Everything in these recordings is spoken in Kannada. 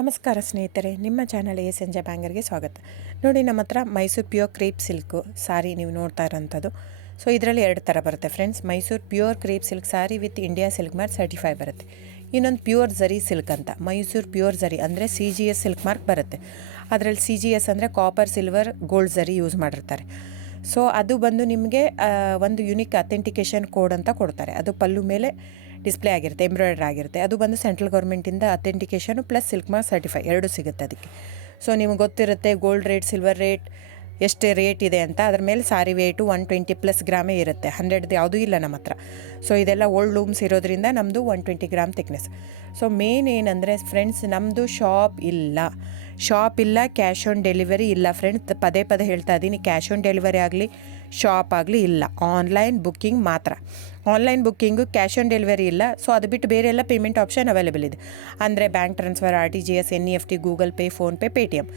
ನಮಸ್ಕಾರ ಸ್ನೇಹಿತರೆ, ನಿಮ್ಮ ಚಾನಲ್ ಸಂಜೆ ಬ್ಯಾಂಗರ್ಗೆ ಸ್ವಾಗತ. ನೋಡಿ, ನಮ್ಮ ಹತ್ರ ಮೈಸೂರು ಪ್ಯೂರ್ ಕ್ರೇಪ್ ಸಿಲ್ಕು ಸಾರಿ ನೀವು ನೋಡ್ತಾ ಇರೋಂಥದ್ದು. ಸೊ ಇದರಲ್ಲಿ ಎರಡು ಥರ ಬರುತ್ತೆ friends. Mysuru pure crepe silk sorry with India silk mark certify ಬರುತ್ತೆ. ಇನ್ನೊಂದು ಪ್ಯೂರ್ ಝರಿ ಸಿಲ್ಕ್ ಅಂತ, ಮೈಸೂರು ಪ್ಯೂರ್ ಝರಿ ಅಂದರೆ CGS ಸಿಲ್ಕ್ ಮಾರ್ಕ್ ಬರುತ್ತೆ. ಅದರಲ್ಲಿ CGS ಅಂದರೆ ಕಾಪರ್, ಸಿಲ್ವರ್, ಗೋಲ್ಡ್ ಝರಿ ಯೂಸ್ ಮಾಡಿರ್ತಾರೆ. ಸೊ ಅದು ಬಂದು ನಿಮಗೆ ಒಂದು ಯುನಿಕ್ ಅಥೆಂಟಿಕೇಷನ್ ಕೋಡ್ ಅಂತ ಕೊಡ್ತಾರೆ. ಅದು ಪಲ್ಲು ಮೇಲೆ ಡಿಸ್ಪ್ಲೇ ಆಗಿರುತ್ತೆ, ಎಂಬ್ರಾಯ್ಡ್ರಿ ಆಗಿರುತ್ತೆ. ಅದು ಬಂದು ಸೆಂಟ್ರಲ್ ಗೌರ್ಮೆಂಟಿಂದ ಅಥೆಂಟಿಕೇಷನು ಪ್ಲಸ್ ಸಿಲ್ಕ್ ಮಾರ್ಕ್ ಸರ್ಟಿಫೈ ಎರಡು ಸಿಗುತ್ತೆ ಅದಕ್ಕೆ. ಸೊ ನಿಮಗೆ ಗೊತ್ತಿರುತ್ತೆ ಗೋಲ್ಡ್ ರೇಟ್, ಸಿಲ್ವರ್ ರೇಟ್ ಎಷ್ಟು ರೇಟ್ ಇದೆ ಅಂತ. ಅದ್ರ ಮೇಲೆ ಸಾರಿ ವೇಟು 120+ ಗ್ರಾಮೇ ಇರುತ್ತೆ, 100 ಯಾವುದೂ ಇಲ್ಲ ನಮ್ಮ ಹತ್ರ. ಸೊ ಇದೆಲ್ಲ ಓಲ್ಡ್ ಲೂಮ್ಸ್ ಇರೋದ್ರಿಂದ ನಮ್ಮದು 120 ಗ್ರಾಮ್ ಥಿಕ್ನೆಸ್. ಸೊ ಮೇನ್ ಏನಂದರೆ ಫ್ರೆಂಡ್ಸ್, ನಮ್ಮದು ಶಾಪ್ ಇಲ್ಲ, ಕ್ಯಾಶ್ ಆನ್ ಡೆಲಿವರಿ ಇಲ್ಲ ಫ್ರೆಂಡ್ಸ್. ಪದೇ ಹೇಳ್ತಾ ಇದ್ದೀನಿ, ಕ್ಯಾಶ್ ಆನ್ ಡೆಲಿವರಿ ಆಗಲಿ ಶಾಪ್ ಆಗಲಿ ಇಲ್ಲ, ಆನ್ಲೈನ್ ಬುಕ್ಕಿಂಗ್ ಮಾತ್ರ. Online booking, cash on delivery ಇಲ್ಲ. ಸೊ ಅದು ಬಿಟ್ಟು ಬೇರೆ ಎಲ್ಲ ಪೇಮೆಂಟ್ ಆಪ್ಷನ್ ಅವೈಲೇಬಲ್ ಇದೆ. ಅಂದರೆ bank transfer, RTGS, NEFT, Google pay, PhonePe, Paytm.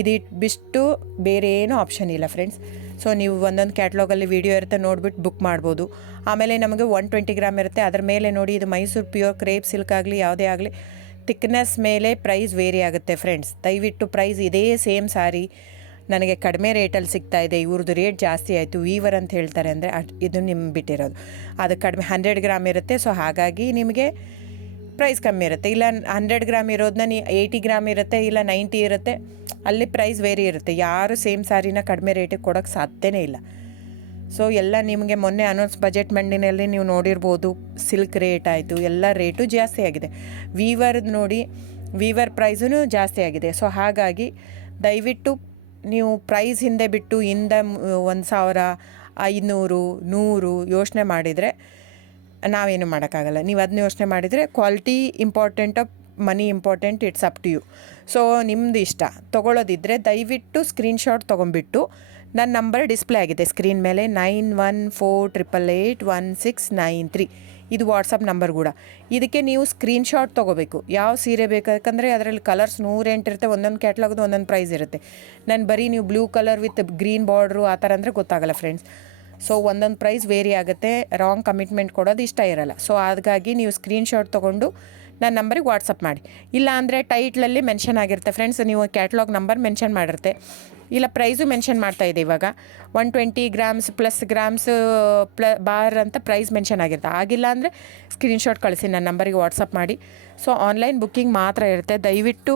ಇದು ಬಿಟ್ಟು ಬೇರೆ ಏನೂ ಆಪ್ಷನ್ ಇಲ್ಲ ಫ್ರೆಂಡ್ಸ್. ಸೊ ನೀವು ಒಂದೊಂದು ಕ್ಯಾಟ್ಲಾಗಲ್ಲಿ ವೀಡಿಯೋ ಇರುತ್ತೆ, ನೋಡಿಬಿಟ್ಟು ಬುಕ್ ಮಾಡ್ಬೋದು. ಆಮೇಲೆ ನಮಗೆ 120 ಗ್ರಾಮ್ ಇರುತ್ತೆ. ಅದರ ಮೇಲೆ ನೋಡಿ, ಇದು ಮೈಸೂರು ಪ್ಯೂರ್ ಕ್ರೇಪ್ ಸಿಲ್ಕ್ ಆಗಲಿ ಯಾವುದೇ ಆಗಲಿ ಥಿಕ್ನೆಸ್ ಮೇಲೆ ಪ್ರೈಸ್ ವೇರಿ ಆಗುತ್ತೆ ಫ್ರೆಂಡ್ಸ್. ದಯವಿಟ್ಟು ಪ್ರೈಸ್ ಇದೇ ಸೇಮ್ ಸಾರಿ ನನಗೆ ಕಡಿಮೆ ರೇಟಲ್ಲಿ ಸಿಗ್ತಾ ಇದೆ, ಇವ್ರದ್ದು ರೇಟ್ ಜಾಸ್ತಿ ಆಯಿತು ವೀವರ್ ಅಂತ ಹೇಳ್ತಾರೆ ಅಂದರೆ ಇದು ನಿಮ್ಗೆ ಬಿಟ್ಟಿರೋದು. ಅದು ಕಡಿಮೆ 100 ಗ್ರಾಮ್ ಇರುತ್ತೆ. ಸೊ ಹಾಗಾಗಿ ನಿಮಗೆ ಪ್ರೈಸ್ ಕಮ್ಮಿ ಇರುತ್ತೆ. ಇಲ್ಲ 100 ಗ್ರಾಮ್ ಇರೋದನ್ನ 80 ಗ್ರಾಮ್ ಇರುತ್ತೆ, ಇಲ್ಲ 90 ಇರುತ್ತೆ, ಅಲ್ಲಿ ಪ್ರೈಸ್ ವೇರಿ ಇರುತ್ತೆ. ಯಾರು ಸೇಮ್ ಸಾರಿನ ಕಡಿಮೆ ರೇಟಿಗೆ ಕೊಡೋಕ್ಕೆ ಸಾಧ್ಯನೇ ಇಲ್ಲ. ಸೊ ಎಲ್ಲ ನಿಮಗೆ ಮೊನ್ನೆ ಅನೌನ್ಸ್ ಬಜೆಟ್ ಮಂಡಿನಲ್ಲಿ ನೀವು ನೋಡಿರ್ಬೋದು, ಸಿಲ್ಕ್ ರೇಟ್ ಆಯಿತು, ಎಲ್ಲ ರೇಟು ಜಾಸ್ತಿ ಆಗಿದೆ. ವೀವರ್ದು ನೋಡಿ, ವೀವರ್ ಪ್ರೈಸೂ ಜಾಸ್ತಿ ಆಗಿದೆ. ಸೊ ಹಾಗಾಗಿ ದಯವಿಟ್ಟು ನೀವು ಪ್ರೈಸ್ ಹಿಂದೆ ಬಿಟ್ಟು 1,000, 500, 100 ಯೋಚನೆ ಮಾಡಿದರೆ ನಾವೇನು ಮಾಡೋಕ್ಕಾಗಲ್ಲ. ನೀವು ಅದನ್ನ ಯೋಚನೆ ಮಾಡಿದರೆ quality important, money important, it's up to you. So ನಿಮ್ಮದು ಇಷ್ಟ. ತೊಗೊಳ್ಳೋದಿದ್ದರೆ ದಯವಿಟ್ಟು ಸ್ಕ್ರೀನ್ಶಾಟ್ ತೊಗೊಂಬಿಟ್ಟು, ನನ್ನ ನಂಬರ್ ಡಿಸ್ಪ್ಲೇ ಆಗಿದೆ ಸ್ಕ್ರೀನ್ ಮೇಲೆ, 9148881693. ಇದು ವಾಟ್ಸಪ್ ನಂಬರ್ ಕೂಡ. ಇದಕ್ಕೆ ನೀವು ಸ್ಕ್ರೀನ್ಶಾಟ್ ತೊಗೋಬೇಕು. ಯಾವ ಸೀರೆ ಬೇಕು, ಯಾಕಂದರೆ ಅದರಲ್ಲಿ ಕಲರ್ಸ್ 108 ಇರುತ್ತೆ, ಒಂದೊಂದು ಕ್ಯಾಟ್ಲಾಗ್ದು ಒಂದೊಂದು ಪ್ರೈಸ್ ಇರುತ್ತೆ. ನಾನು ಬರೀ ನೀವು blue colour with green border ಆ ಥರ ಅಂದರೆ ಗೊತ್ತಾಗಲ್ಲ ಫ್ರೆಂಡ್ಸ್. ಸೊ ಒಂದೊಂದು ಪ್ರೈಸ್ ವೇರಿ ಆಗುತ್ತೆ, ರಾಂಗ್ ಕಮಿಟ್ಮೆಂಟ್ ಕೊಡೋದು ಇಷ್ಟ ಇರಲ್ಲ. ಸೊ ಹಾಗಾಗಿ ನೀವು ಸ್ಕ್ರೀನ್ಶಾಟ್ ತೊಗೊಂಡು ನನ್ನ ನಂಬರಿಗೆ ವಾಟ್ಸಪ್ ಮಾಡಿ. ಇಲ್ಲ ಅಂದರೆ ಟೈಟ್ಲಲ್ಲಿ ಮೆನ್ಷನ್ ಆಗಿರುತ್ತೆ ಫ್ರೆಂಡ್ಸ್, ನೀವು ಕ್ಯಾಟ್ಲಾಗ್ ನಂಬರ್ ಮೆನ್ಷನ್ ಮಾಡಿರುತ್ತೆ, ಇಲ್ಲ ಪ್ರೈಸು ಮೆನ್ಷನ್ ಮಾಡ್ತಾಯಿದೆ. ಇವಾಗ 120 ಗ್ರಾಮ್ಸ್ ಪ್ಲಸ್ ಗ್ರಾಮ್ಸ್ ಬಾರ್ ಅಂತ ಪ್ರೈಸ್ ಮೆನ್ಷನ್ ಆಗಿರುತ್ತೆ. ಆಗಿಲ್ಲ ಅಂದರೆ ಸ್ಕ್ರೀನ್ಶಾಟ್ ಕಳಿಸಿ, ನನ್ನ ನಂಬರಿಗೆ ವಾಟ್ಸಪ್ ಮಾಡಿ. ಸೊ ಆನ್ಲೈನ್ ಬುಕ್ಕಿಂಗ್ ಮಾತ್ರ ಇರುತ್ತೆ. ದಯವಿಟ್ಟು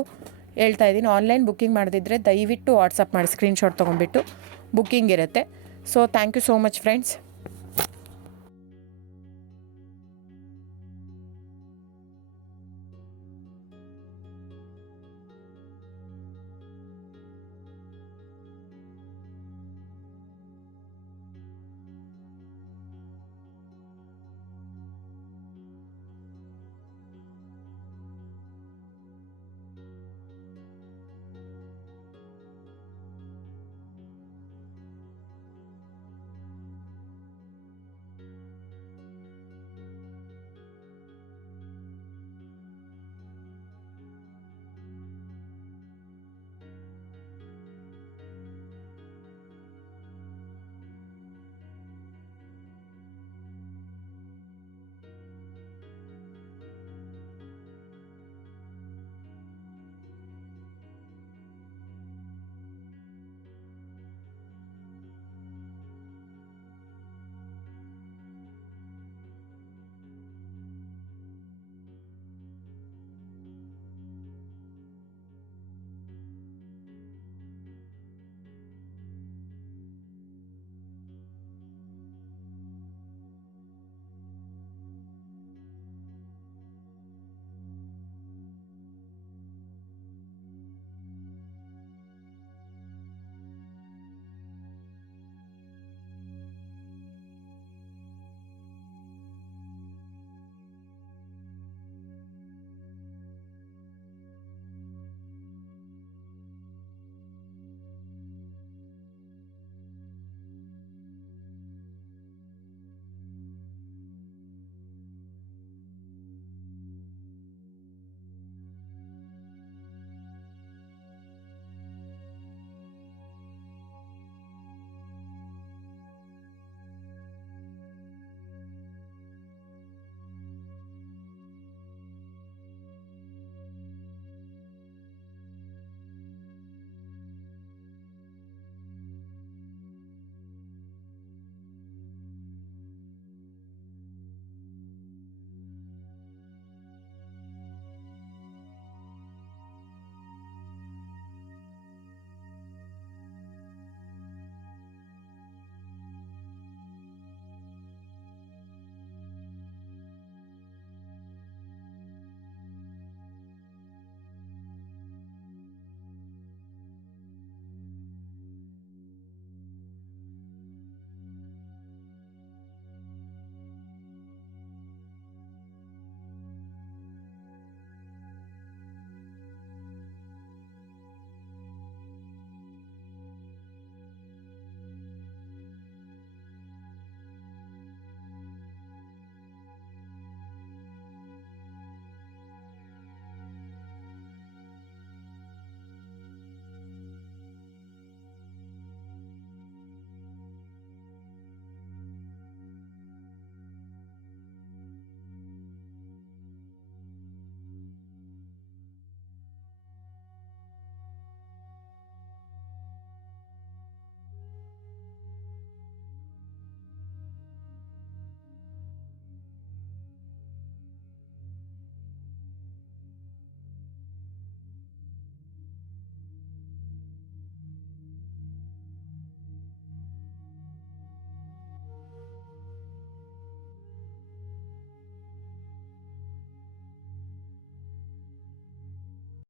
ಹೇಳ್ತಾ ಇದ್ದೀನಿ, ಆನ್ಲೈನ್ ಬುಕ್ಕಿಂಗ್ ಮಾಡದಿದ್ದರೆ ದಯವಿಟ್ಟು ವಾಟ್ಸಪ್ ಮಾಡಿ, ಸ್ಕ್ರೀನ್ಶಾಟ್ ತೊಗೊಂಡ್ಬಿಟ್ಟು ಬುಕ್ಕಿಂಗ್ ಇರುತ್ತೆ. So thank you so much friends.